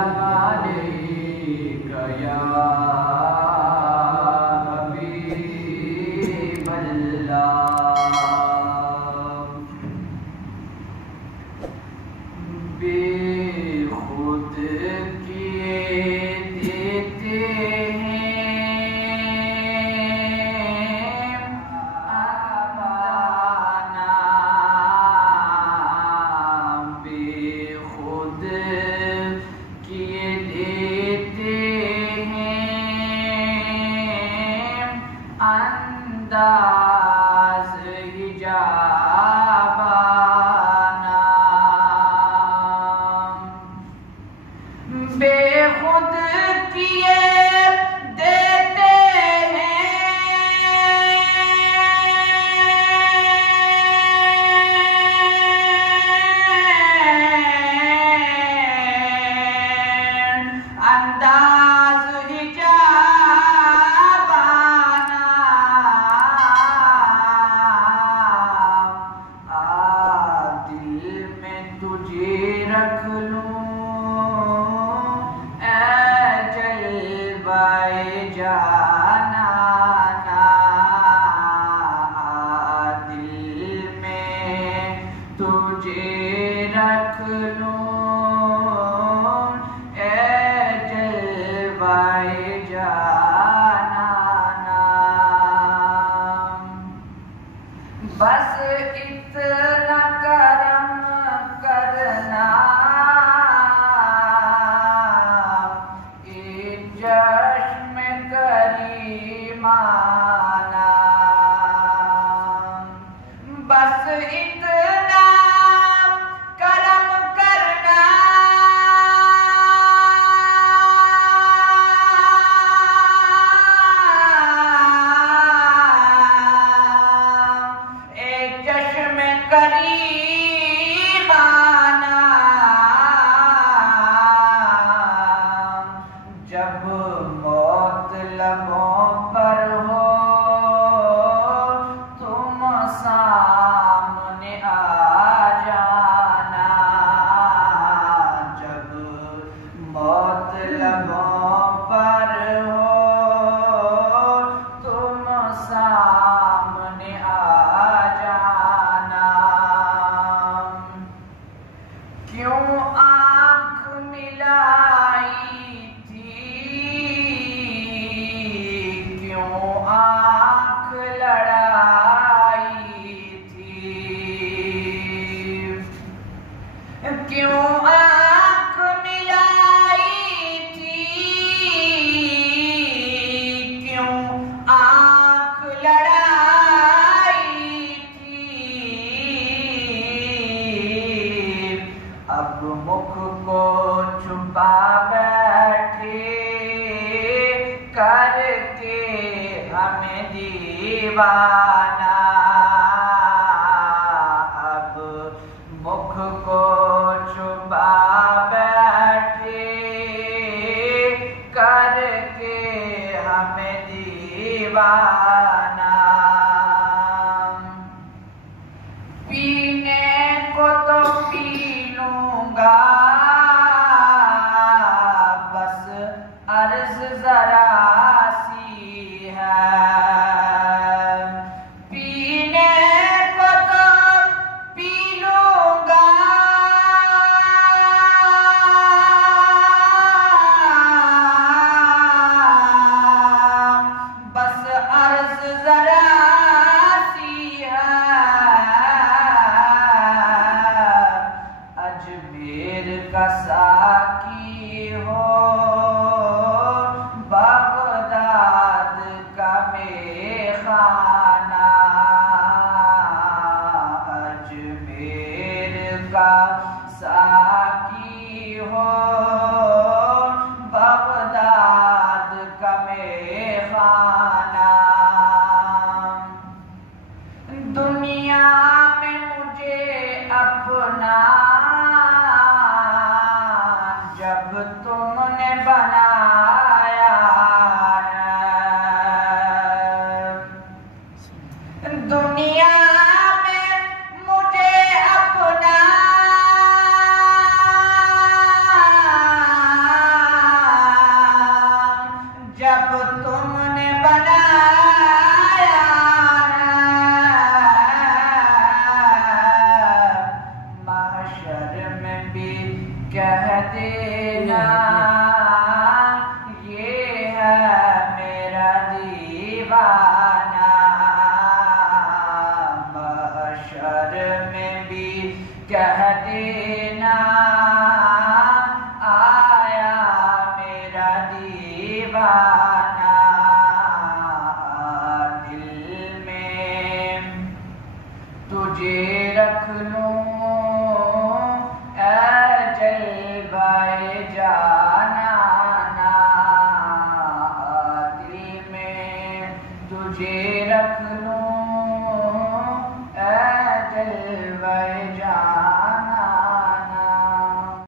सल्लम अलैका या हबीब अल्लाह। बेखुद किए देते हैं अमाना, बेखुद किए देते हैं अंदाज हिजाबाना। बेखुद किए देते हैं अंदाज हिजाबाना। दिल में तुझे रख लूं जाना ना, दिल में तुझे रख लूं ए जलवाए जाना ना। बस इतना करम करना करीमाना। बस इतना करम करना एक चश्म करीमाना। जब मौत लबों पर हो तुम सामने आ जाना। जब मौत लबों पर हो तुम सामने आ जाना। क्यों आँख मिलाई आँख लड़ाई थी, क्यों आँख मिलाई थी, क्यों आँख लड़ाई थी। अब मुख को छुपा बैठे करके हमें दीवाना। अब मुख को छुपा बैठे करके हमें दीवाना। पीने को तो पी लूंगा बस अर्ज जरा का साकी हो बगदाद का मेखाना। अजमेर का साकी हो बगदाद का मेखाना। दुनिया में मुझे अपना जब तुमने बनाया है। दुनिया में मुझे अपना दीना ये है मेरा दीवाना, महशर में भी कह देना आया मेरा दीवाना। दिल में तुझे रख लूं ऐ जलवाए जाना, दिल में तुझे रख लूं ऐ जल